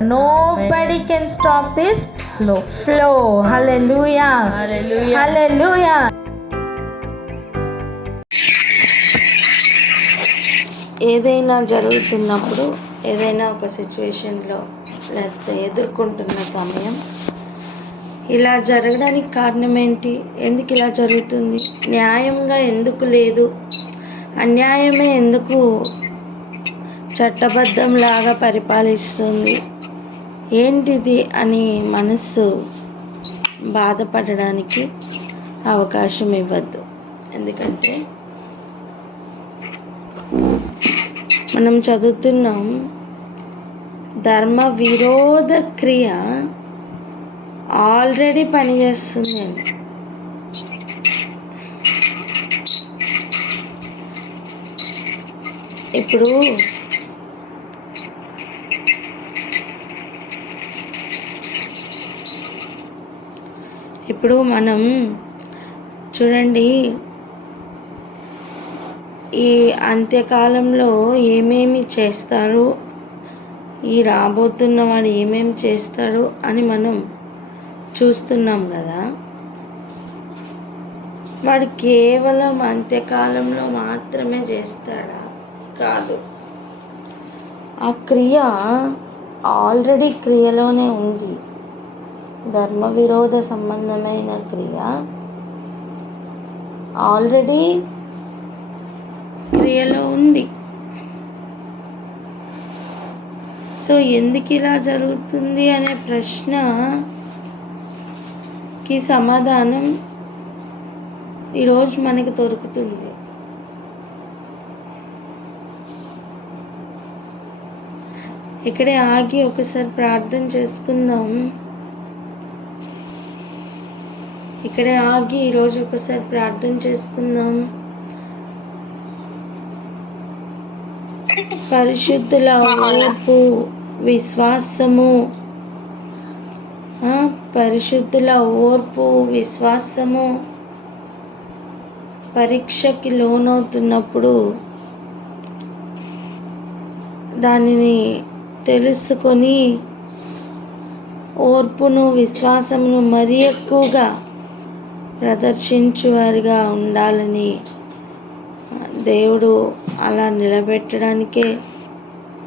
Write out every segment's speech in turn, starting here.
Nobody can stop this flow. Hallelujah. Hallelujah. Hallelujah. ఏదైనా జరుగుతున్నప్పుడు, ఏదైనా ఒక సిచ్యువేషన్లో లేకపోతే ఎదుర్కొంటున్న సమయం ఇలా జరగడానికి కారణం ఏంటి? ఎందుకు ఇలా జరుగుతుంది? న్యాయంగా ఎందుకు లేదు? అన్యాయమే ఎందుకు చట్టబద్ధంలాగా పరిపాలిస్తుంది? ఏంటిది అని మనస్సు బాధపడడానికి అవకాశం ఇవ్వద్దు. ఎందుకంటే మనం చదువుతున్నాం, ధర్మ విరోధ క్రియ ఆల్రెడీ పనిచేస్తుంది. ఇప్పుడు మనం చూడండి, ఈ అంత్యకాలంలో ఏమేమి చేస్తాడు, ఈ రాబోతున్నవాడు ఏమేమి చేస్తాడు అని మనం చూస్తున్నాం కదా. వాడు కేవలం అంత్యకాలంలో మాత్రమే చేస్తాడా? కాదు. ఆ క్రియ ఆల్రెడీ క్రియలోనే ఉంది. ధర్మ విరోధ సంబంధమైన క్రియ ఆల్రెడీ క్రియలో ఉంది. సో ఎందుకు ఇలా జరుగుతుంది అనే ప్రశ్నకి సమాధానం ఈరోజు మనకి దొరుకుతుంది. ఇక్కడే ఆగి ఒకసారి ప్రార్థన చేసుకుందాం. ఇక్కడే ఆగి ఈరోజు ఒకసారి ప్రార్థన చేసుకుందాం. పరిశుద్ధుల ఓర్పు, విశ్వాసము, పరిశుద్ధుల ఓర్పు, విశ్వాసము పరీక్షకి లోనవుతున్నప్పుడు దానిని తెలుసుకొని ఓర్పును, విశ్వాసమును మరీ ఎక్కువగా ప్రదర్శించువారిగా ఉండాలని దేవుడు అలా నిలబెట్టడానికే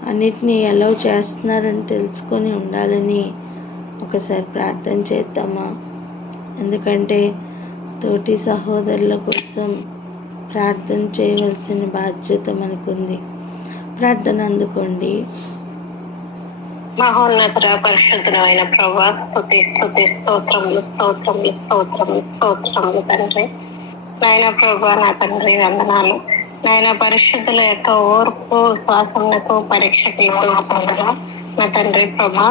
అన్నిటినీ ఎలా చేస్తున్నారని తెలుసుకొని ఉండాలని ఒకసారి ప్రార్థన చేద్దామా? ఎందుకంటే తోటి సహోదరుల కోసం ప్రార్థన చేయవలసిన బాధ్యత మనకుంది. ప్రార్థన అందుకోండి. మహోన్నత పరిశుద్ధమైన ప్రభా, స్తుతి స్తుతి స్తోత్రములు స్తోత్రములు స్తోత్రములు స్తోత్రములు తండ్రి. నాయన ప్రభా, నా తండ్రి వందనాలు. నాయన పరిశుద్ధుల యొక్క ఓర్పు శ్వాసములకు పరీక్షకి లోనవుతుండగా నా తండ్రి ప్రభా,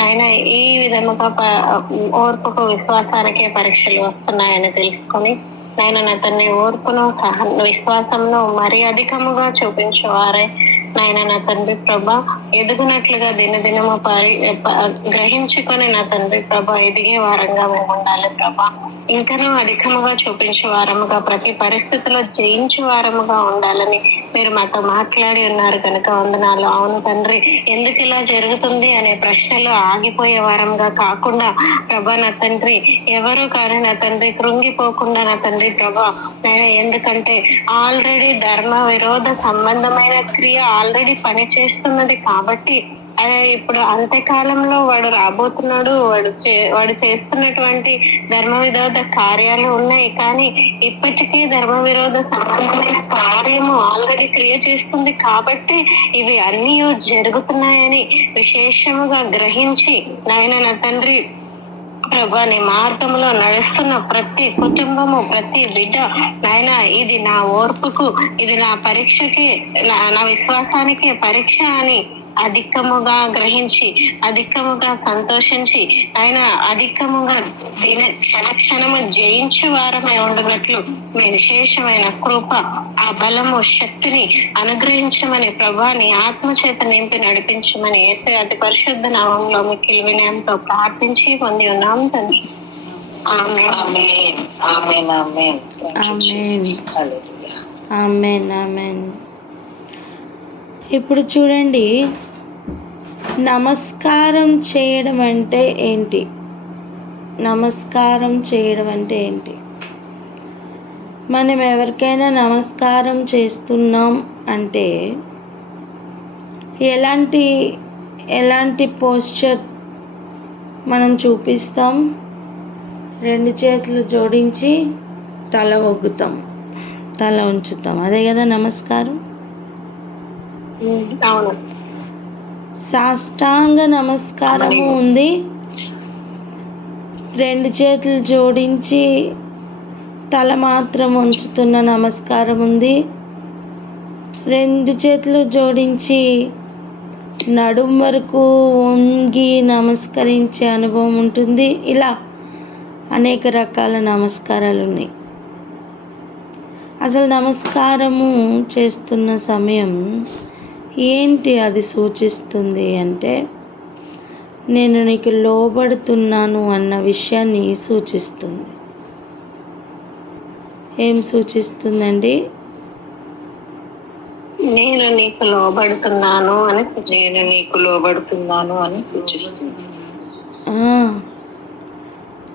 నాయన ఈ విధముగా ఓర్పుకు విశ్వాసానికే పరీక్షలు వస్తున్నాయని తెలుసుకొని నాయన నా తండ్రి ఓర్పును విశ్వాసంను మరీ అధికముగా చూపించేవారే నాయన నా తండ్రి ప్రభా ఎదుగునట్లుగా దినదినము గ్రహించుకొని నా తండ్రి ప్రభా ఎదిగే వారంగా మేము ఉండాలి ప్రభా. ఇంకనూ అధికముగా చూపించే వారముగా, ప్రతి పరిస్థితిలో జయించే వారముగా ఉండాలని మీరు మాతో మాట్లాడి ఉన్నారు కనుక వందనాలు. అవును తండ్రి, ఎందుకు ఇలా జరుగుతుంది అనే ప్రశ్నలు ఆగిపోయే వారంగా కాకుండా ప్రభా నా తండ్రి, ఎవరు కానీ నా తండ్రి కృంగిపోకుండా నా తండ్రి ప్రభా, ఎందుకంటే ఆల్రెడీ ధర్మ విరోధ సంబంధమైన క్రియ ఆల్రెడీ పనిచేస్తున్నది కాబట్టి ఇప్పుడు అంత్యకాలంలో వాడు రాబోతున్నాడు. వాడు చేస్తున్నటువంటి ధర్మ విరోధ కార్యాలు ఉన్నాయి, కానీ ఇప్పటికీ ధర్మ విరోధ సంబంధమైన కార్యము ఆల్రెడీ క్రియ చేస్తుంది కాబట్టి ఇవి అన్నీ జరుగుతున్నాయని విశేషముగా గ్రహించి నాయన నా తండ్రి ప్రభా నీ మార్గంలో నడుస్తున్న ప్రతి కుటుంబము, ప్రతి బిడ్డ నాయన ఇది నా ఓర్పుకు, ఇది నా పరీక్షకి, నా విశ్వాసానికి పరీక్ష అని అధికముగా గ్రహించి, అధికముగా సంతోషించి ఆయన అధికముగా క్షణక్షణము జయించే వారమై ఉండినట్లు మీ విశేషమైన కృప, ఆ బలము, శక్తిని అనుగ్రహించమని ప్రభాని ఆత్మచేత నింపి నడిపించమని యేసయ్య అతి పరిశుద్ధ నామంలో మిక్కిలి వినయంతో ప్రార్థించి పొంది ఉన్నాం తండ్రి. ఇప్పుడు చూడండి, నమస్కారం చేయడం అంటే ఏంటి? నమస్కారం చేయడం అంటే ఏంటి? మనం ఎవరికైనా నమస్కారం చేస్తున్నాం అంటే ఎలాంటి పోస్చర్ మనం చూపిస్తాం? 2 చేతులు జోడించి తల ఒగ్గుతాం, తల ఉంచుతాం. అదే కదా నమస్కారం. అవును. సాష్టాంగ నమస్కారము ఉంది, 2 చేతులు జోడించి తల మాత్రం ఉంచుతున్న నమస్కారం ఉంది, 2 చేతులు జోడించి నడుం వరకు వంగి నమస్కరించే అనుభవం ఉంటుంది. ఇలా అనేక రకాల నమస్కారాలు ఉన్నాయి. అసలు నమస్కారము చేస్తున్న సమయం ఏంటి అది సూచిస్తుంది అంటే, నేను నీకు లోబడుతున్నాను అన్న విషయాన్ని సూచిస్తుంది. ఏం సూచిస్తుందండి? నేను నీకు లోబడుతున్నాను అని సూచిస్తుంది.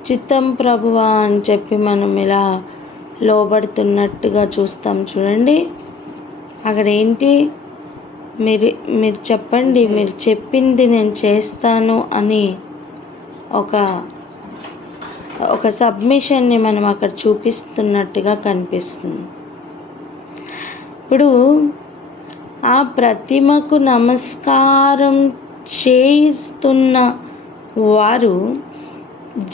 చిత్తం ప్రభువా అని చెప్పి మనం ఇలా లోబడుతున్నట్టుగా చూస్తాం చూడండి. అక్కడ ఏంటి? మీరు చెప్పండి, మీరు చెప్పింది నేను చేస్తాను అని ఒక సబ్మిషన్ని మనం అక్కడ చూపిస్తున్నట్టుగా కనిపిస్తుంది. ఇప్పుడు ఆ ప్రతిమకు నమస్కారం చేయిస్తున్న వారు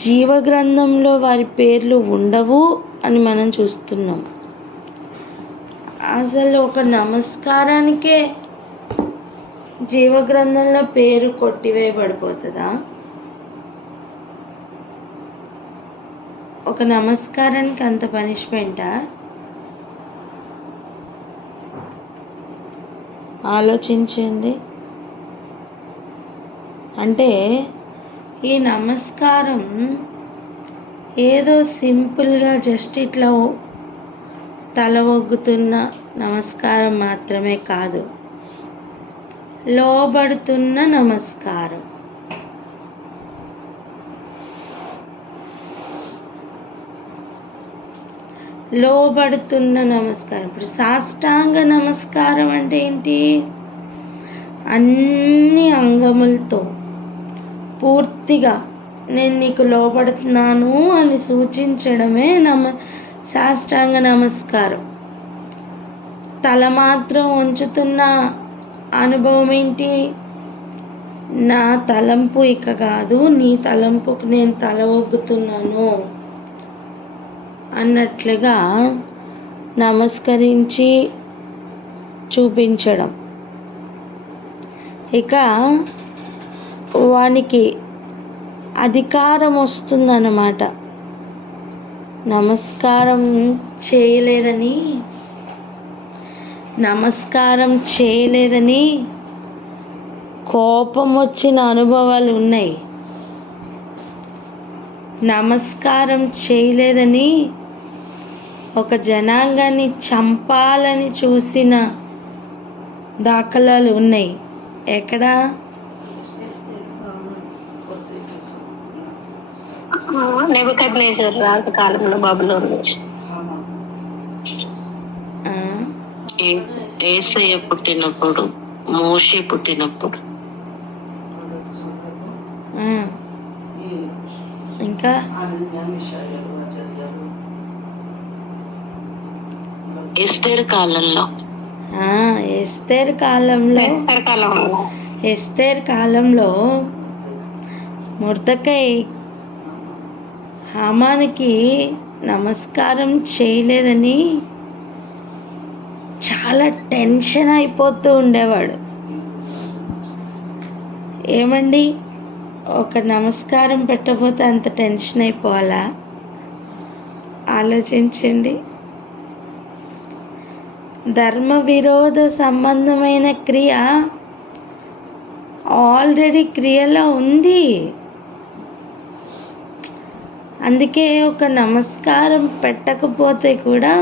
జీవగ్రంథంలో వారి పేర్లు ఉండవు అని మనం చూస్తున్నాం. అసలు ఒక నమస్కారానికే జీవగ్రంథంలో పేరు కొట్టివేయబడిపోతుందా? ఒక నమస్కారానికి అంత పనిష్మెంటా? ఆలోచించండి. అంటే ఈ నమస్కారం ఏదో సింపుల్గా జస్ట్ ఇట్లా తల ఒగ్గుతున్న నమస్కారం మాత్రమే కాదు, లోబడుతున్న నమస్కారం. లోబడుతున్న నమస్కారం. ఇప్పుడు సాష్టాంగ నమస్కారం అంటే ఏంటి? అన్ని అంగములతో పూర్తిగా నేను నీకు లోబడుతున్నాను అని సూచించడమే సాష్టాంగ నమస్కారం. తల మాత్రం ఉంచుతున్న అనుభవం ఏంటి? నా తలంపు ఇక కాదు, నీ తలంపుకు నేను తల ఒగ్గుతున్నాను అన్నట్లుగా నమస్కరించి చూపించడం. ఇక వానికి అధికారం వస్తుందన్నమాట. నమస్కారం చేయలేదని కోపం వచ్చిన అనుభవాలు ఉన్నాయి. నమస్కారం చేయలేదని ఒక జనాంగాన్ని చంపాలని చూసిన దాఖలాలు ఉన్నాయి. ఎక్కడా? నెబుకద్నెజర్ రాజు కాలంలో బబులోను నుంచి. యేసయ్య పుట్టినప్పుడు, మోషే పుట్టినప్పుడు, ఇంకా ఎస్తేరు కాలంలో మొర్దెకై హామానికి నమస్కారం చేయలేదని చాలా టెన్షన్ అయిపోతూ ఉండేవాడు. ఏమండి, ఒక నమస్కారం పెట్టకపోతే అంత టెన్షన్ అయిపోవాలా? ఆలోచించండి. ధర్మ విరోధ సంబంధమైన క్రియ ఆల్రెడీ క్రియలో ఉంది. అందుకే ఒక నమస్కారం పెట్టకపోతే కూడా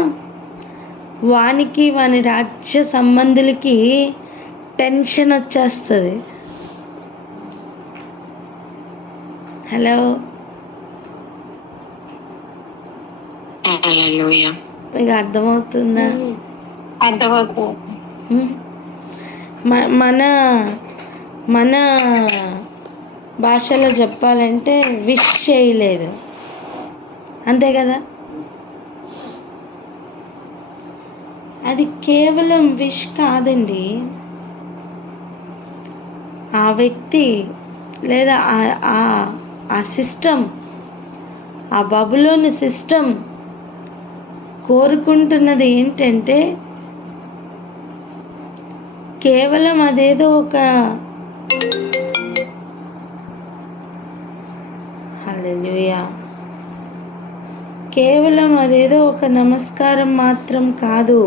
వాని రాజ్య సంబంధులకి టెన్షన్ వచ్చేస్తుంది. హలో, హల్లెలూయా. మీకు అర్థమవుతుందా? అర్థమవుతుంది. ఉమ్. మన మన భాషలో చెప్పాలంటే విష్ చేయలేదు, అంతే కదా? అది కేవలం విష్ కాదండి. ఆ వ్యక్తి లేదా ఆ సిస్టమ్, ఆ బబులోని సిస్టమ్ కోరుకుంటున్నది ఏంటంటే కేవలం అదేదో ఒక హల్లెలూయా, కేవలం అదేదో ఒక నమస్కారం మాత్రం కాదు.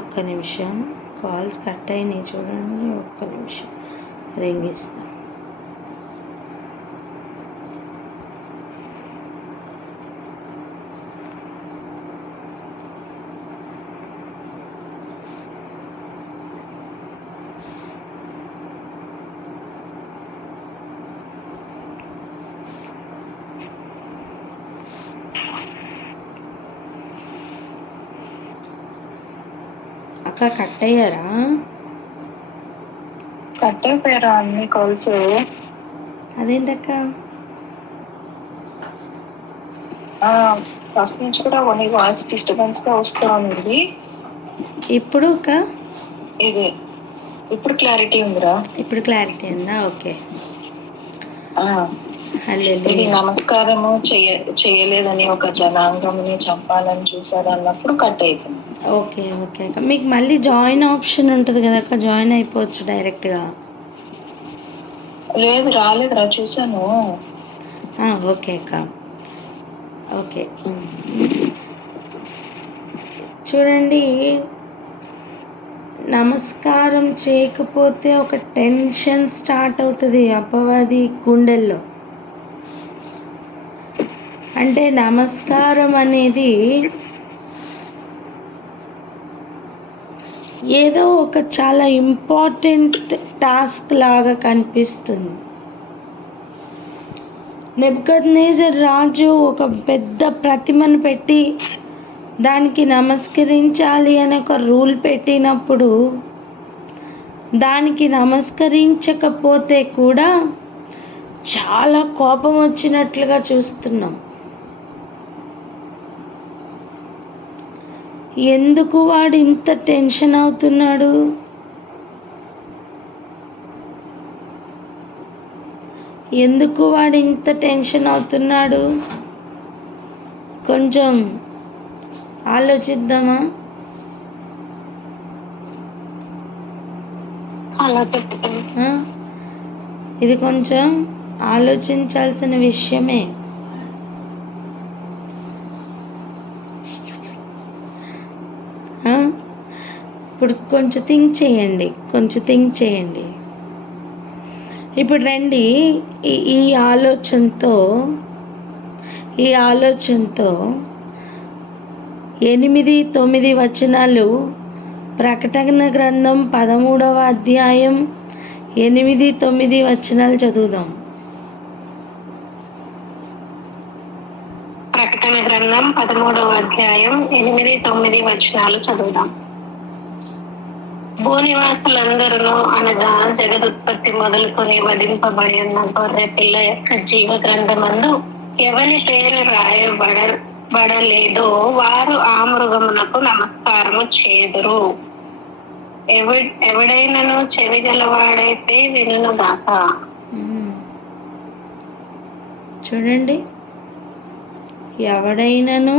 ఒక్క నిమిషం, కాల్స్ కట్ అయినాయి చూడండి. ఒక్క నిమిషం రింగ్ ఇస్తాం. అక్క కట్ అయ్యారా? కట్ అయిపోయారా అన్ని కాల్స్? అదేంటక్క? ఫస్ట్ నుంచి కూడా కొన్ని వాయిస్ డిస్టర్బెన్స్ గా వస్తూ ఉంది. ఇప్పుడు అక్క ఇది ఇప్పుడు క్లారిటీ ఉందిరా? ఇప్పుడు క్లారిటీ ఉందా? ఓకే. ఇది హల్లెలూయా. నమస్కారము చేయలేదని ఒక జనాంగంని చంపాలని చూసారు అన్నప్పుడు కట్ అయిపోయింది. ఓకే ఓకే అక్క, మీకు మళ్ళీ జాయిన్ ఆప్షన్ ఉంటుంది కదా అక్క, జాయిన్ అయిపోవచ్చు డైరెక్ట్గా. లేదు, రాలేదురా, చూసాను. ఓకే అక్క, ఓకే. చూడండి, నమస్కారం చేయకపోతే ఒక టెన్షన్ స్టార్ట్ అవుతుంది అపవాది గుండెల్లో. అంటే నమస్కారం అనేది ఏదో ఒక చాలా ఇంపార్టెంట్ టాస్క్ లాగా కనిపిస్తుంది. నెబుకద్నెజర్ రాజు ఒక పెద్ద ప్రతిమను పెట్టి దానికి నమస్కరించాలి అని ఒక రూల్ పెట్టినప్పుడు దానికి నమస్కరించకపోతే కూడా చాలా కోపం వచ్చినట్లుగా చూస్తున్నాం. ఎందుకు వాడు ఇంత టెన్షన్ అవుతున్నాడు? ఎందుకు వాడు ఇంత టెన్షన్ అవుతున్నాడు? కొంచెం ఆలోచిద్దామా? ఇది కొంచెం ఆలోచించాల్సిన విషయమే. ఇప్పుడు కొంచెం థింక్ చేయండి. ఇప్పుడు రండి, ఈ ఆలోచనతో 8-9 వచనాలు ప్రకటన గ్రంథం 13వ అధ్యాయం 8-9 వచనాలు చదువుదాం. ప్రకటన గ్రంథం 13వ అధ్యాయం 8-9 వచనాలు చదువుదాం. భూనివాసులందరూ అనగా జగదుత్పత్తి మొదలుకొని వధింపబడి ఉన్న గొర్రె పిల్ల యొక్క జీవ గ్రంథమందు ఎవరి పేరు రాయబడలేదో వారు ఆ మృగమునకు నమస్కారము చేదురు. ఎవడైనను చెవి గలవాడైతే వినును గాక. చూడండి, ఎవడైనను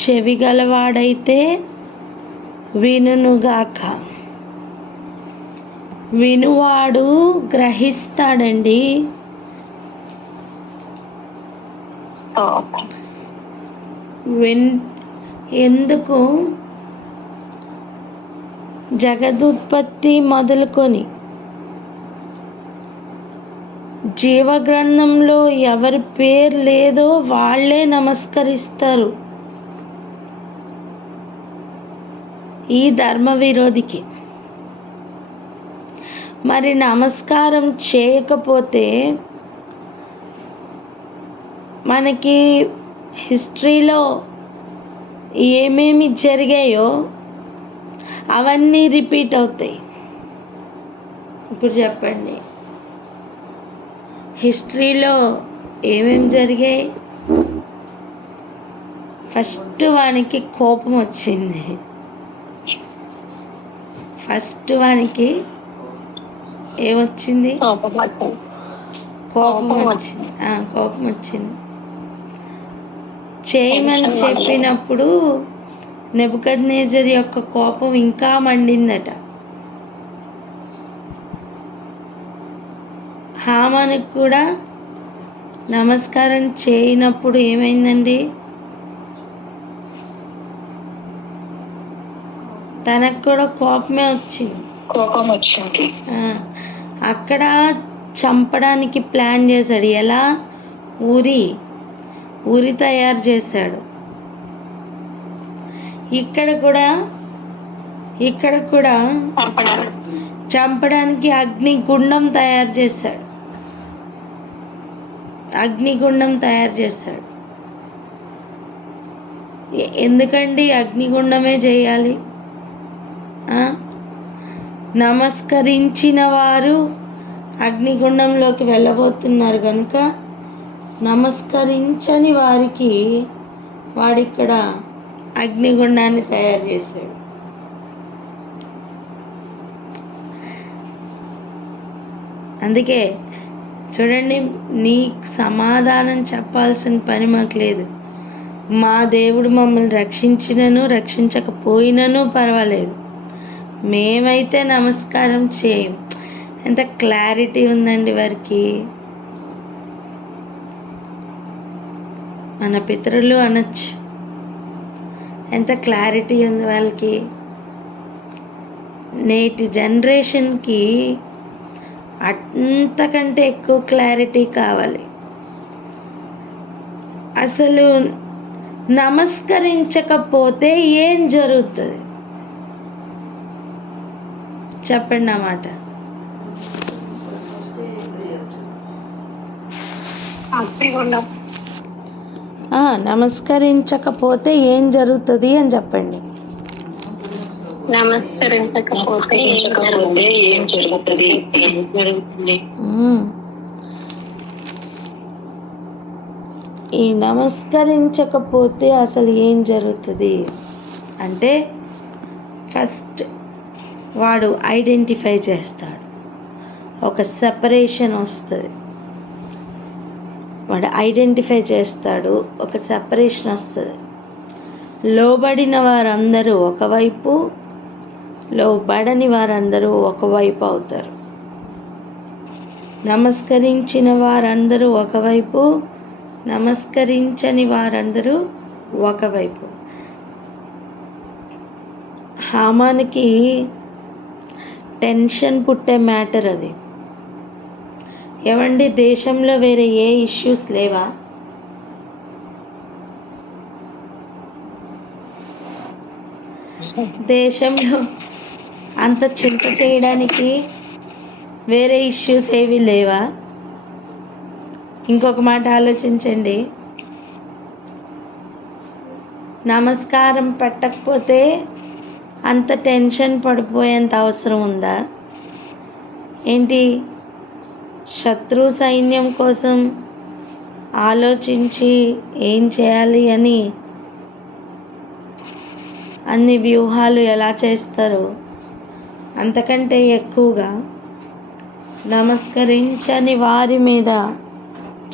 చెవి గలవాడైతే వినుగాక. వినువాడు గ్రహిస్తాడండి. ఎందుకు? జగదుత్పత్తి మొదలుకొని జీవగ్రంథంలో ఎవరి పేరు లేదో వాళ్ళే నమస్కరిస్తారు ఈ ధర్మ విరోధికి. మరి నమస్కారం చేయకపోతే మనకి హిస్టరీలో ఏమేమి జరిగాయో అవన్నీ రిపీట్ అవుతాయి. ఇప్పుడు చెప్పండి, హిస్టరీలో ఏమేమి జరిగాయి? ఫస్ట్ వానికి కోపం వచ్చింది. ఫస్ట్ వానికి ఏమొచ్చింది? కోపం వచ్చింది. కోపం వచ్చింది. చేయమని చెప్పినప్పుడు నెబుకద్నెజర్ యొక్క కోపం ఇంకా మండిందట. హామానుకు కూడా నమస్కారం చేయనప్పుడు ఏమైందండి? తనకు కూడా కోపం వచ్చింది. అక్కడ చంపడానికి ప్లాన్ చేశాడు. ఎలా? ఉరి తయారు చేశాడు. ఇక్కడ కూడా చంపడానికి అగ్నిగుండం తయారు చేశాడు. ఎందుకండి అగ్నిగుండమే చేయాలి? నమస్కరించిన వారు అగ్నిగుండంలోకి వెళ్ళబోతున్నారు కనుక నమస్కరించని వారికి వాడిక్కడ అగ్నిగుండాన్ని తయారు చేశాడు. అందుకే చూడండి, నీకు సమాధానం చెప్పాల్సిన పని మాకు లేదు. మా దేవుడు మమ్మల్ని రక్షించినను రక్షించకపోయినను పర్వాలేదు, మేమైతే నమస్కారం చేయం. ఎంత క్లారిటీ ఉందండి వారికి. మన పితరులు అనొచ్చు, ఎంత క్లారిటీ ఉంది వాళ్ళకి. నేటి జనరేషన్కి అంతకంటే ఎక్కువ క్లారిటీ కావాలి. అసలు నమస్కరించకపోతే ఏం జరుగుతుంది చెప్పండి అన్నమాట. నమస్కరించకపోతే ఏం జరుగుతుంది అని చెప్పండి. నమస్కరించకపోతే ఏం జరుగుతుంది? ఈ నమస్కరించకపోతే అసలు ఏం జరుగుతుంది అంటే, ఫస్ట్ వాడు ఐడెంటిఫై చేస్తాడు, ఒక సెపరేషన్ వస్తుంది. వాడు ఐడెంటిఫై చేస్తాడు, ఒక సెపరేషన్ వస్తుంది. లోబడిన వారందరూ ఒకవైపు, లోబడని వారందరూ ఒకవైపు అవుతారు. నమస్కరించిన వారందరూ ఒకవైపు, నమస్కరించని వారందరూ ఒకవైపు. హామానికి టెన్షన్ పుట్టే మ్యాటర్ అది. ఏమండి, దేశంలో వేరే ఏ ఇష్యూస్ లేవా? దేశంలో అంత చింత చేయడానికి వేరే ఇష్యూస్ ఏవి లేవా? ఇంకొక మాట ఆలోచించండి, నమస్కారం పెట్టకపోతే అంత టెన్షన్ పడిపోయేంత అవసరం ఉందా ఏంటి? శత్రు సైన్యం కోసం ఆలోచించి ఏం చేయాలి అని అన్ని వ్యూహాలు ఎలా చేస్తారో అంతకంటే ఎక్కువగా నమస్కరించని వారి మీద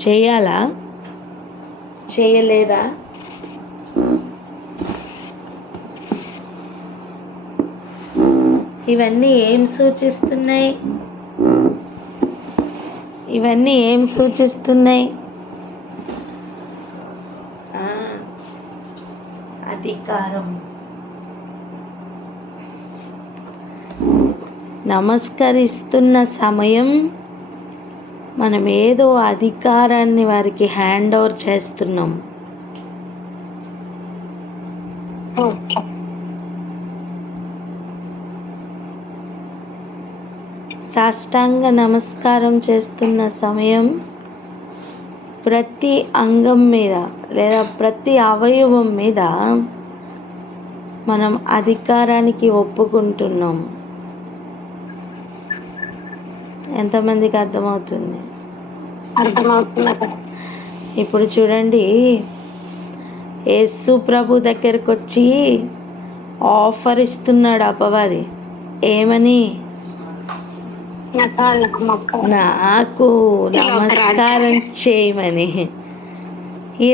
చేయాలా? చేయలేదా? ఇవన్నీ ఏం సూచిస్తున్నాయి? అధికారం. నమస్కరిస్తున్న సమయం మనం ఏదో అధికారాన్ని వారికి హ్యాండ్ ఓవర్ చేస్తున్నాం. ఓకే. సాష్టాంగ నమస్కారం చేస్తున్న సమయం ప్రతి అంగం మీద లేదా ప్రతి అవయవం మీద మనం అధికారానికి ఒప్పుకుంటున్నాం. ఎంతమందికి అర్థమవుతుంది? అర్థమవుతున్నది. ఇప్పుడు చూడండి, యేసు ప్రభు దగ్గరకు వచ్చి ఆఫర్ ఇస్తున్నాడు అపవాది. ఏమని? నాకు నమస్కారం చేయమని.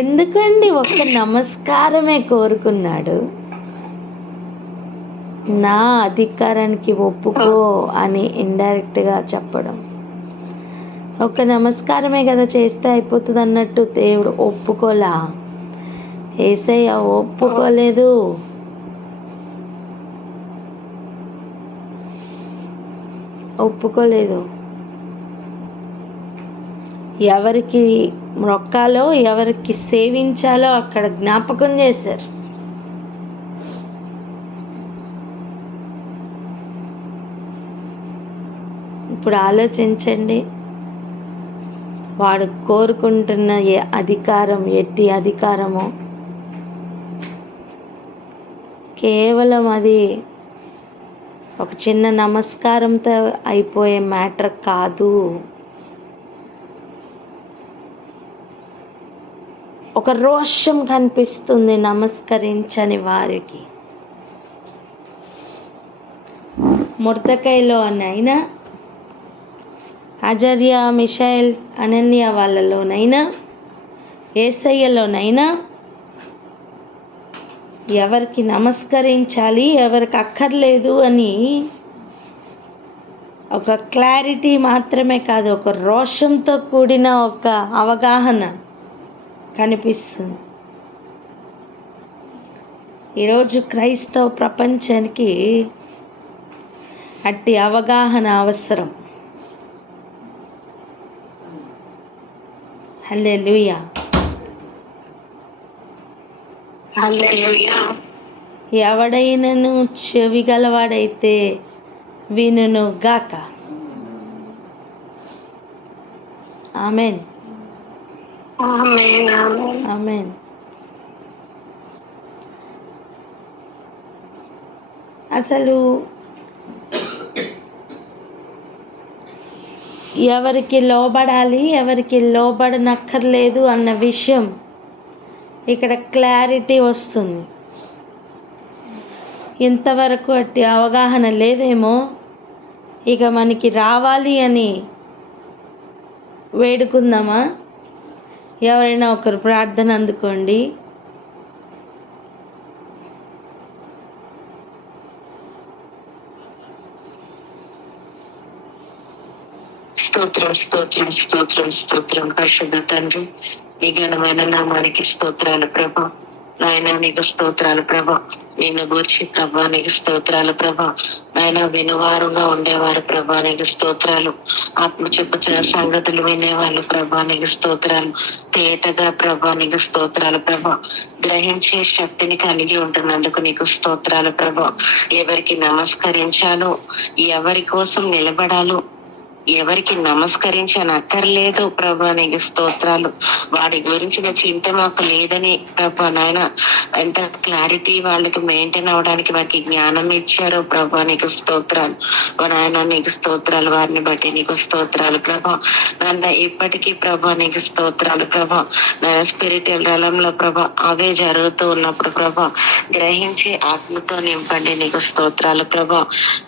ఎందుకండి ఒక్క నమస్కారమే కోరుకున్నాడు? నా అధికారానికి ఒప్పుకో అని ఇండైరెక్ట్గా చెప్పడం. ఒక నమస్కారమే కదా చేస్తే అయిపోతుంది అన్నట్టు దేవుడు ఒప్పుకోలా. యేసయ్య ఒప్పుకోలేదు. ఎవరికి మొక్కాలో ఎవరికి సేవించాలో అక్కడ జ్ఞాపకం చేశారు. ఇప్పుడు ఆలోచించండి, వాడు కోరుకుంటున్న అధికారం ఎట్టి అధికారమో కేవలం అది ఒక చిన్న నమస్కారంతో అయిపోయే మ్యాటర్ కాదు. ఒక రోషం కనిపిస్తుంది నమస్కరించని వారికి. మొర్దెకైలోనైనా, అజర్యా, మిషాయల్, అనన్య వాళ్ళలోనైనా, యేసయ్యలోనైనా ఎవరికి నమస్కరించాలి, ఎవరికి అక్కర్లేదు అని ఒక క్లారిటీ మాత్రమే కాదు, ఒక రోషంతో కూడిన ఒక అవగాహన కనిపిస్తుంది. ఈరోజు క్రైస్తవ ప్రపంచానికి అట్టి అవగాహన అవసరం. హల్లెలూయా. ఎవడైనను చెవి గలవాడైతే వినును గాక. ఆమెన్. ఆమెన్. అసలు ఎవరికి లోబడాలి, ఎవరికి లోబడనక్కర్లేదు అన్న విషయం ఇక్కడ క్లారిటీ వస్తుంది. ఇంతవరకు అట్టి అవగాహన లేదేమో, ఇక మనకి రావాలి అని వేడుకుందామా? ఎవరైనా ఒకరు ప్రార్థన అందుకోండి. స్తోత్రం, స్తోత్రం, స్తోత్రం, స్తోత్రం. పరిశుద్ధ తండ్రి, మీ ఘనమైన నామానికి స్తోత్రాలు ప్రభా. నాయన నీకు స్తోత్రాలు ప్రభా. నిన్ను గూర్చి ప్రభా నీకు స్తోత్రాలు ప్రభా. నాయన వినువారుగా ఉండేవారు ప్రభా నీకు స్తోత్రాలు. ఆత్మ చెప్పుతున్న సంగతులు వినేవాళ్ళు ప్రభా నీకు స్తోత్రాలు. తేటగా ప్రభా నీకు స్తోత్రాలు ప్రభా. గ్రహించే శక్తిని కలిగి ఉంటున్నందుకు నీకు స్తోత్రాలు ప్రభా. ఎవరికి నమస్కరించాలో, ఎవరి కోసం నిలబడాలో, ఎవరికి నమస్కరించనక్కర్లేదు ప్రభా నీకు స్తోత్రాలు. వాడి గురించిన చింత మాకు లేదని ప్రభా నాయన ఎంత క్లారిటీ వాళ్ళకి మెయింటైన్ అవడానికి వారికి జ్ఞానం ఇచ్చారో ప్రభా నీకు స్తోత్రాలు. నాయన నీకు స్తోత్రాలు. వారిని బట్టి నీకు స్తోత్రాలు ప్రభా. నాన్న ఇప్పటికీ ప్రభా నీకు స్తోత్రాలు ప్రభా. నాయన స్పిరిచువల్ రలంలో ప్రభా అవే జరుగుతూ ఉన్నప్పుడు ప్రభా గ్రహించి ఆత్మతో నింపండి నీకు స్తోత్రాలు ప్రభా.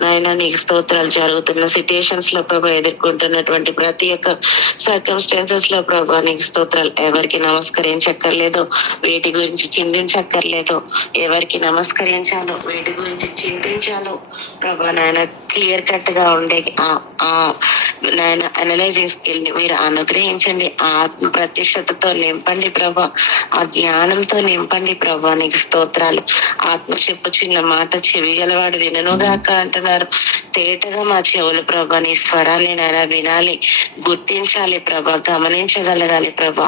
నాయన నీకు స్తోత్రాలు. జరుగుతున్న సిచ్యుయేషన్స్ లో ప్రభా ఎదుర్కొంటున్నటువంటి ప్రతి ఒక్క సర్కమ్స్టాన్సెస్ లో ప్రభా నీకు స్తోత్రాలు. ఎవరికి నమస్కరించక్కర్లేదు, వేటి గురించి చింతించక్కర్లేదు. ఎవరికి నమస్కరించాలో, వేటి గురించి చింతించాలో ప్రభా నాయన క్లియర్ కట్ గా ఉండే నాయన అనలైజింగ్ స్కిల్ ని మీరు అనుగ్రహించండి. ఆ ఆత్మ ప్రత్యక్షతతో నింపండి ప్రభా. ఆ జ్ఞానంతో నింపండి ప్రభా నీకు స్తోత్రాలు. ఆత్మ చెప్పు చిన్న మాట చెవి గలవాడు విననుగాక అంటున్నారు. తేటగా మా చెవులు ప్రభా నీ స్వరాన్ని నాయన వినాలి, గుర్తించాలి ప్రభా, గమనించగలగాలి ప్రభా.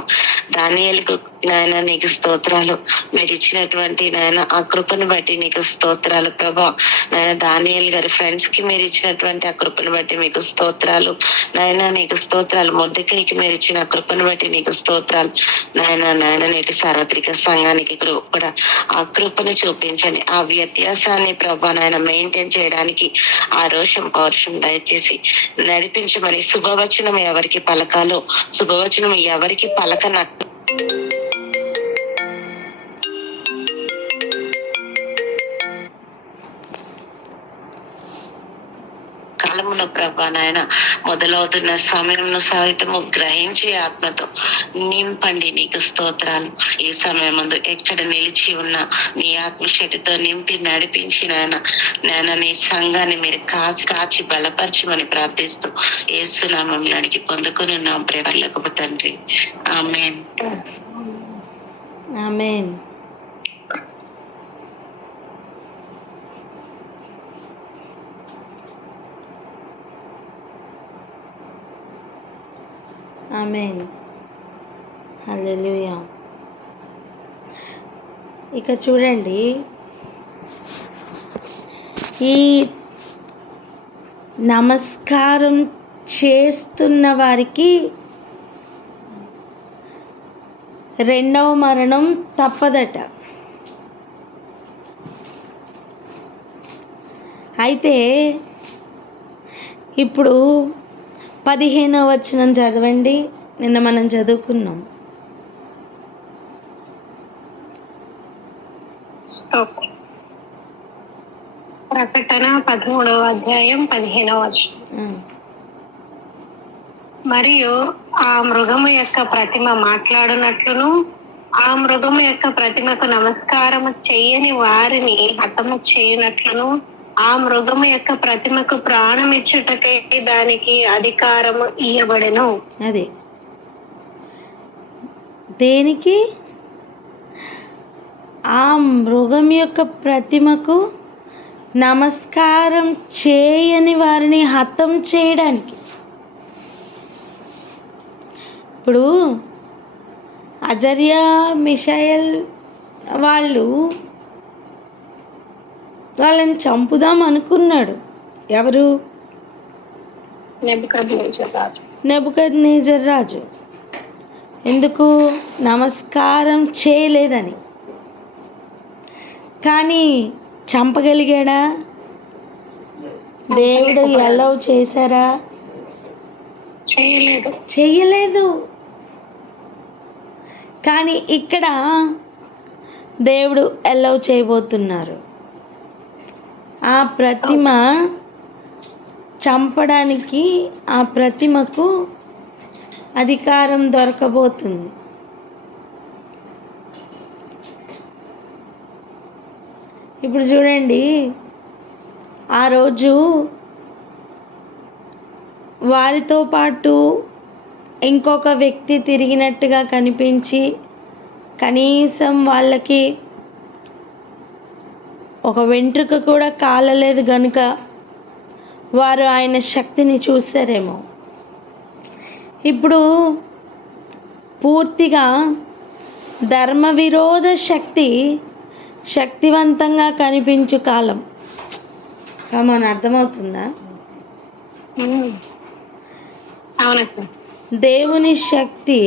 దానియేలుకు నాయన నీకు స్తోత్రాలు. మీరు ఇచ్చినటువంటి నాయన ఆ కృపను బట్టి నీకు స్తోత్రాలు ప్రభా. నాయన దానియేలు గారి ఫ్రెండ్స్ కి మీరు ఇచ్చినటువంటి ఆ కృపను బట్టి మీకు స్తోత్రాలు నాయన, నీకు స్తోత్రాలు. మొర్దెకైకి మీరు ఇచ్చిన కృపను బట్టి నీకు స్తోత్రాలు నాయన. నేటి సార్వత్రిక సంఘానికి కూడా ఆ కృపను చూపించండి. ఆ వ్యత్యాసాన్ని ప్రభా నాయన మెయింటైన్ చేయడానికి ఆ రోషం పౌరుషం దయచేసి నడిపించమని. శుభవచనం ఎవరికి పలకాలో, శుభవచనం ఎవరికి పలకనట్టు కాలమున ప్రభా నాయన మొదలవుతున్న సమయంలో సహితము గ్రహించే ఆత్మతో నింపండి. నీకు స్తోత్రాలు. ఈ సమయం ముందు ఎక్కడ నిలిచి ఉన్నా నీ ఆత్మశక్తితో నింపి నడిపించి నాయన నీ సంఘాన్ని మీరు కాచి బలపరచమని ప్రార్థిస్తూ యేసునామములో అడిగి పొందుకుని ఉన్నాం ప్రేమలకు తండ్రి. ఆమేన్. ఆమేన్. ఆమేన్. హల్లెలూయా. ఇక చూడండి, ఈ నమస్కారం చేస్తున్న వారికి రెండవ మరణం తప్పదట. అయితే ఇప్పుడు 15వ వచనం చదవండి. నిన్న మనం చదువుకున్నాం. ప్రకటన 13వ అధ్యాయం 15వ వచనం. మరియు ఆ మృగము యొక్క ప్రతిమ మాట్లాడునట్లును, ఆ మృగము యొక్క ప్రతిమకు నమస్కారము చేయని వారిని హతము చేయనట్లును, ఆ మృగము యొక్క ప్రతిమకు ప్రాణం ఇచ్చుటకై దానికి అధికారము ఇయ్యబడెను. అదే దేనికి? ఆ మృగం యొక్క ప్రతిమకు నమస్కారం చేయని వారిని హతం చేయడానికి. ఇప్పుడు అజర్యా మిషాయల్ వాళ్ళని చంపుదాం అనుకున్నాడు. ఎవరు? నెబుకద్నెజర్ రాజు. ఎందుకు? నమస్కారం చేయలేదని. కానీ చంపగలిగాడా? దేవుడు ఎలవ్ చేశారా? చేయలేదు. కానీ ఇక్కడ దేవుడు ఎలవ్ చేయబోతున్నారు. ఆ ప్రతిమ చంపడానికి ఆ ప్రతిమకు అధికారం దొరకబోతుంది. ఇప్పుడు చూడండి, ఆ రోజు వారితో పాటు ఇంకొక వ్యక్తి తిరిగినట్టుగా కనిపించి కనీసం వాళ్ళకి ఒక వెంట్రుక కూడా కాలలేదు గనుక వారు ఆయన శక్తిని చూసారేమో. ఇప్పుడు పూర్తిగా ధర్మ విరోధ శక్తివంతంగా కనిపించు కాలం. మన అర్థమవుతుందా? దేవుని శక్తి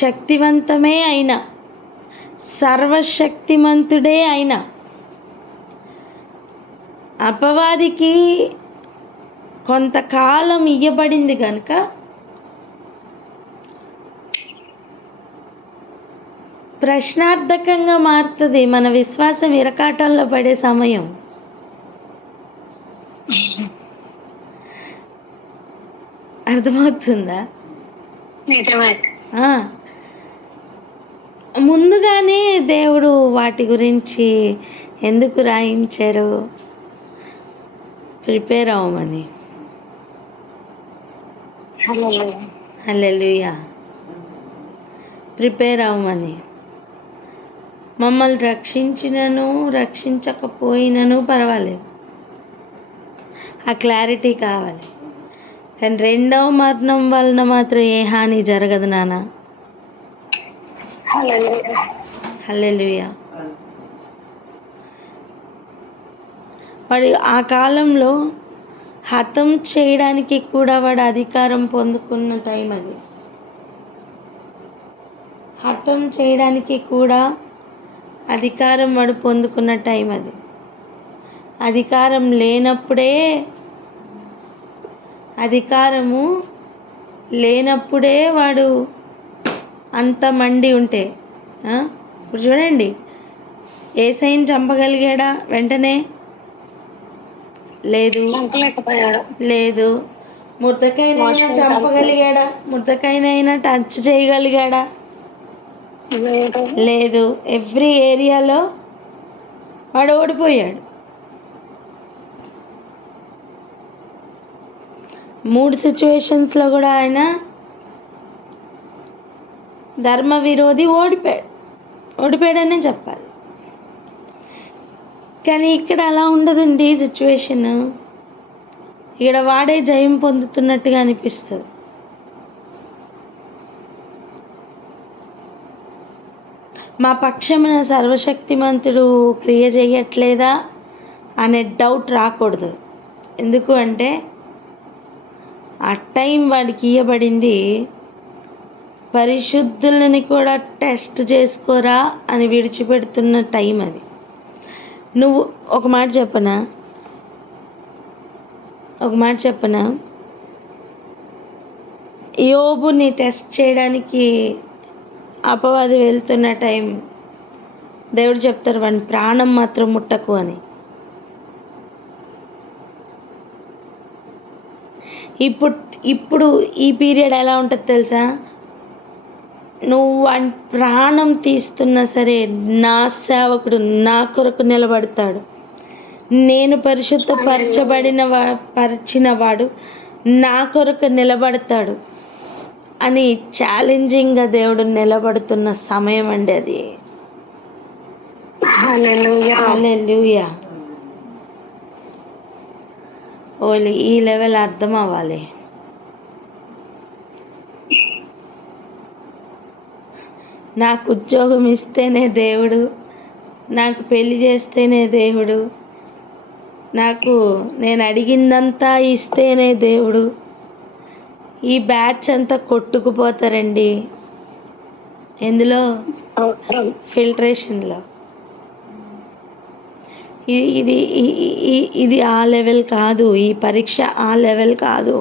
శక్తివంతమే అయినా, సర్వశక్తిమంతుడే అయినా అపవాదికి కొంతకాలం ఇయ్యబడింది కనుక ప్రశ్నార్థకంగా మారుతుంది. మన విశ్వాసం ఇరకాటంలో పడే సమయం. అర్థమవుతుందా? నిజమే. ముందుగానే దేవుడు వాటి గురించి ఎందుకు రాయించారు? ప్రిపేర్ అవ్వమని. హల్లెలూయా. ప్రిపేర్ అవ్వమని. మమ్మల్ని రక్షించినను రక్షించకపోయినను పర్వాలేదు, ఆ క్లారిటీ కావాలి. కానీ రెండవ మరణం వలన మాత్రం ఏ హాని జరగదు నాన్న. హల్లెలూయా. హల్లెలూయా. వాడు ఆ కాలంలో హతం చేయడానికి కూడా వాడు అధికారం పొందుకున్న టైం అది. హతం చేయడానికి కూడా అధికారం వాడు పొందుకున్న టైం అది. అధికారము లేనప్పుడే వాడు అంత మండి ఉంటే ఇప్పుడు చూడండి, యేసయ్యని చంపగలిగాడా వెంటనే? లేదు. లేదు. ముర్దకైనైనా చంపగలిగాడా? ముర్దకైనైనా టచ్ చేయగలిగాడా? లేదు. ఎవ్రీ ఏరియాలో వాడు ఓడిపోయాడు. 3 సిచ్యువేషన్స్లో కూడా ఆయన ధర్మ విరోధి ఓడిపోయాడనే చెప్పాలి. కానీ ఇక్కడ అలా ఉండదండి సిచ్యువేషన్. ఇక్కడ వాడే జయం పొందుతున్నట్టుగా అనిపిస్తుంది. మా పక్షమున సర్వశక్తిమంతుడు క్రియ చేయట్లేదా అనే డౌట్ రాకూడదు. ఎందుకు అంటే ఆ టైం వాడికి ఇవ్వబడింది పరిశుద్ధులని కూడా టెస్ట్ చేసుకోరా అని విడిచిపెడుతున్న టైం అది. నువ్వు ఒక మాట చెప్పనా, యోబుని టెస్ట్ చేయడానికి అపవాది వెళ్తున్న టైం దేవుడు చెప్తారు, వాని ప్రాణం మాత్రం ముట్టకు అని. ఇప్పుడు ఈ పీరియడ్ ఎలా ఉంటుంది తెలుసా? నువ్వు వాని ప్రాణం తీస్తున్నా సరే నా సేవకుడు నా కొరకు నిలబడతాడు, నేను పరిచిన వాడు నా కొరకు నిలబడతాడు అని ఛాలెంజింగ్గా దేవుడు నిలబడుతున్న సమయం అండి అది. హల్లెలూయా. ఓన్లీ ఈ లెవెల్ అర్థం అవ్వాలి. నాకు ఉద్యోగం ఇస్తేనే దేవుడు, నాకు పెళ్లి చేస్తేనే దేవుడు, నేను అడిగిందంతా ఇస్తేనే దేవుడు. ఈ బ్యాచ్ అంతా కొట్టుకుపోతారండి. ఎందులో? ఫిల్ట్రేషన్లో. ఇది ఆ లెవెల్ కాదు. ఈ పరీక్ష ఆ లెవెల్ కాదు.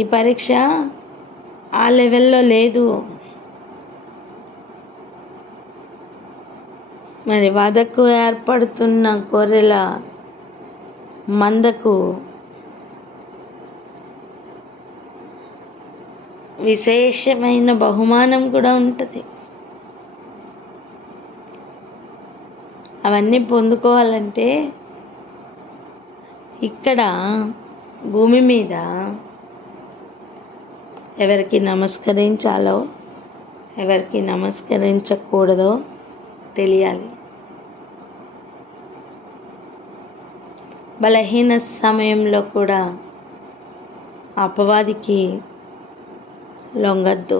ఈ పరీక్ష ఆ లెవెల్లో లేదు. మరి వధకు ఏర్పడుతున్న గొర్రెల మందకు విశేషమైన బహుమానం కూడా ఉంటుంది. అవన్నీ పొందుకోవాలంటే ఇక్కడ భూమి మీద ఎవరికి నమస్కరించాలో ఎవరికి నమస్కరించకూడదో తెలియాలి. బలహీన సమయంలో కూడా అపవాదికి లొంగద్దు.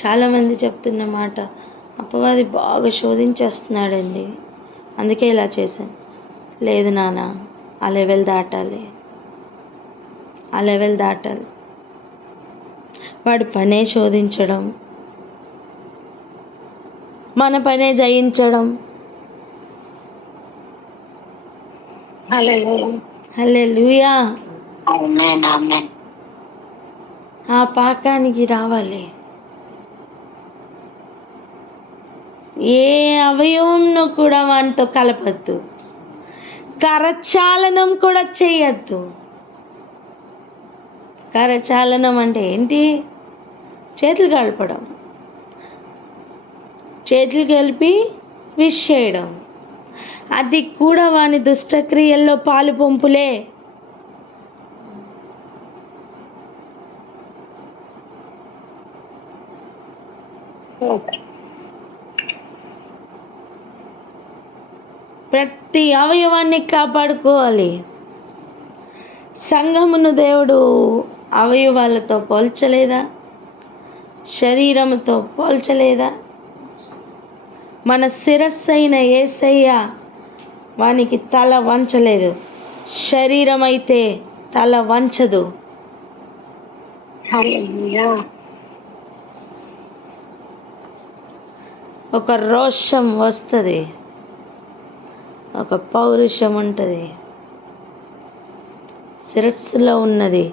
చాలామంది చెప్తున్న మాట, అపవాది బాగా శోధించేస్తున్నాడండి, అందుకే ఇలా చేశాను. లేదు నాన్న, ఆ లెవెల్ దాటాలి. వాడి పనే శోధించడం, మన పనే జయించడం. హల్లెలూయా. ఆ పాకానికి రావాలి. ఏ అవయవంను కూడా వానితో కలపద్దు, కరచాలనం కూడా చేయొద్దు. కరచాలనం అంటే ఏంటి? చేతులు కలపడం, చేతులు కలిపి విష్ చేయడం. అది కూడా వాని దుష్టక్రియల్లో పాలు పంపులే. ప్రతి అవయవాన్ని కాపాడుకోవాలి. సంఘమును దేవుడు అవయవాలతో పోల్చలేదా? శరీరముతో పోల్చలేదా? మన శిరస్సైన యేసయ్య వానికి తల వంచలేదు, శరీరం అయితే తల వంచదు. ఒక రోషం వస్తుంది, ఒక పౌరుషం ఉంటుంది. శిరస్సులో ఉన్నది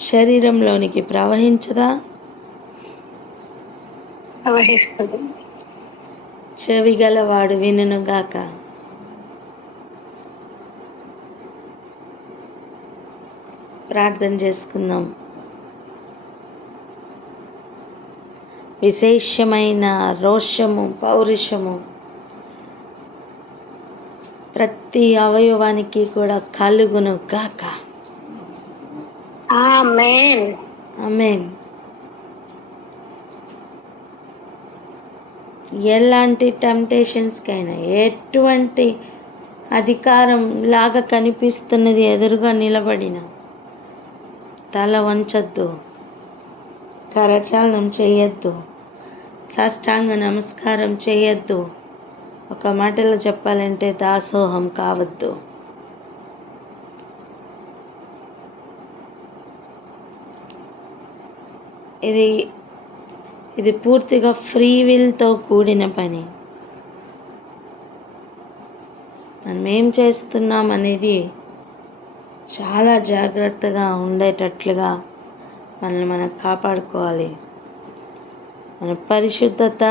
శరీరంలోనికి ప్రవహించదా? ప్రవహిస్తుంది. చెవి గలవాడు వినుగాక. ప్రార్థన చేసుకుందాం. విశేషమైన రోషము, పౌరుషము ప్రతి అవయవానికి కూడా కలుగును గాక. ఆమేన్. ఆమేన్. ఎలాంటి టెంప్టేషన్స్కైనా, ఎటువంటి అధికారం లాగా కనిపిస్తున్నది ఎదురుగా నిలబడిన తల వంచొద్దు, కరచాలనం చేయొద్దు, సాష్టాంగ నమస్కారం చేయొద్దు. ఒక మాటలో చెప్పాలంటే దాసోహం కావద్దు. ఇది పూర్తిగా ఫ్రీ విల్తో కూడిన పని. మనం ఏం చేస్తున్నాం అనేది చాలా జాగ్రత్తగా ఉండేటట్లుగా మనల్ని మనం కాపాడుకోవాలి. మన పరిశుద్ధత,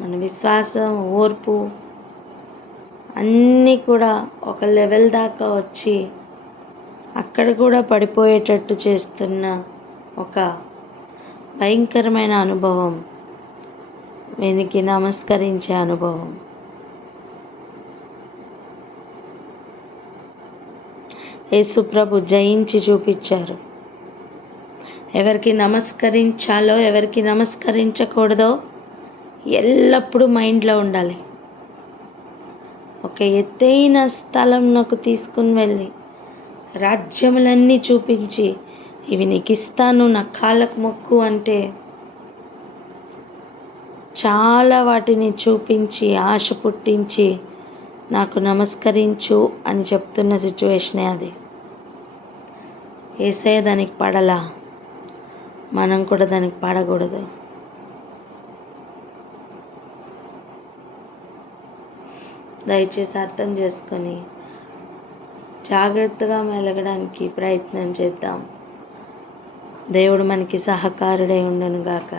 మన విశ్వాసం, ఓర్పు అన్నీ కూడా ఒక లెవెల్ దాకా వచ్చి అక్కడ కూడా పడిపోయేటట్టు చేస్తున్న ఒక భయంకరమైన అనుభవం, వీనికి నమస్కరించే అనుభవం. యేసు ప్రభు జయించి చూపించారు. ఎవరికి నమస్కరించాలో, ఎవరికి నమస్కరించకూడదో ఎల్లప్పుడూ మైండ్లో ఉండాలి. ఒక ఎత్తైన స్థలంలోకి తీసుకుని వెళ్ళి రాజ్యములన్నీ చూపించి, ఇవి నీకు ఇస్తాను, నా కాళ్ళకు మొక్కు అంటే చాలా వాటిని చూపించి ఆశ పుట్టించి నాకు నమస్కరించు అని చెప్తున్న సిచ్యువేషనే అది. యేసయ్య దానికి పడలా, మనం కూడా దానికి పడకూడదు. దయచేసి అర్థం చేసుకొని జాగ్రత్తగా మెలగడానికి ప్రయత్నం చేద్దాం. దేవుడు మనకి సహకారుడై ఉండును గాక.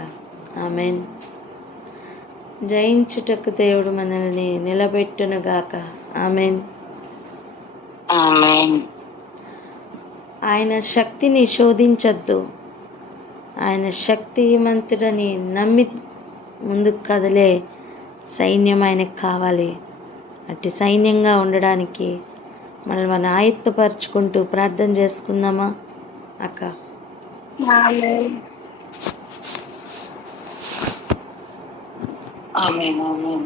ఆమేన్. జయించుటకు దేవుడు మనల్ని నిలబెట్టును గాక. ఆమేన్. ఆమేన్. ఆయన శక్తిని శోధించద్దు. ఆయన శక్తిమంతుడని నమ్మి ముందుకు కదిలే సైన్యం ఆయనకు కావాలి. అట్టి సైన్యంగా ఉండడానికి మనం ఆయత్తపరుచుకుంటూ ప్రార్థన చేసుకుందామా అక్క? ఆమేన్. ఆమేన్. ఆమేన్.